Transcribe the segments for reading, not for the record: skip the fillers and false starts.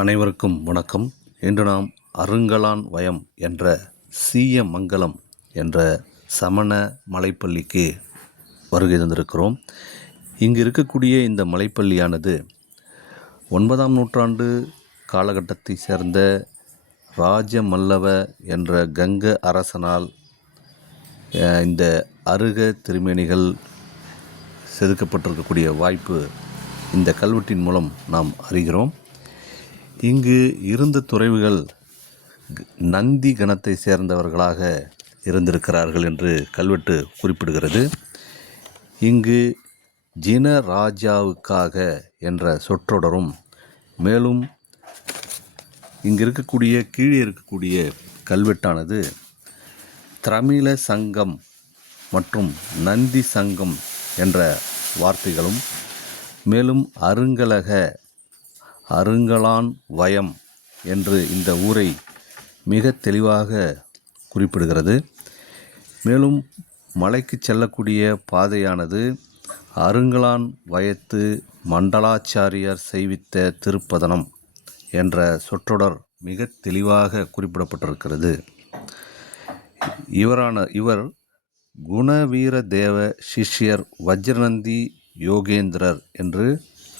அனைவருக்கும் வணக்கம். இன்று நாம் அருங்கலான் வயம் என்ற சீயமங்கலம் என்ற சமண மலைப்பள்ளிக்கு வருகை தந்திருக்கிறோம். இங்கு இருக்கக்கூடிய இந்த மலைப்பள்ளியானது 9ஆம் நூற்றாண்டு காலகட்டத்தை சேர்ந்த ராஜமல்லவ என்ற கங்க அரசனால் இந்த அருக திருமேனிகள் செதுக்கப்பட்டிருக்கக்கூடிய வாய்ப்பு இந்த கல்வெட்டின் மூலம் நாம் அறிகிறோம். இங்கு இருந்த துறவிகள் நந்தி கணத்தை சேர்ந்தவர்களாக இருந்திருக்கிறார்கள் என்று கல்வெட்டு குறிப்பிடுகிறது. இங்கு ஜினராஜாவுக்காக என்ற சொற்றொடரும், மேலும் இங்கு இருக்கக்கூடிய கீழே இருக்கக்கூடிய கல்வெட்டானது திரமிழ சங்கம் மற்றும் நந்தி சங்கம் என்ற வார்த்தைகளும், மேலும் அருங்கலான் வயம் என்று இந்த ஊரை மிக தெளிவாக குறிப்பிடுகிறது. மேலும் மலைக்கு செல்லக்கூடிய பாதையானது அருங்கலான் வயத்து மண்டலாச்சாரியார் செய்வித்த திருப்பதனம் என்ற சொற்றொடர் மிக தெளிவாக குறிப்பிடப்பட்டிருக்கிறது. இவர் குணவீர தேவ சிஷ்யர் வஜ்ரநந்தி யோகேந்திரர் என்று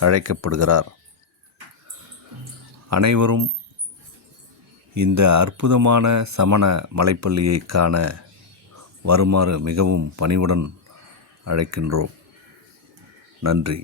அழைக்கப்படுகிறார். அனைவரும் இந்த அற்புதமான சமண மலைப்பள்ளியை காண வருமாறு மிகவும் பணிவுடன் அழைக்கின்றோம். நன்றி.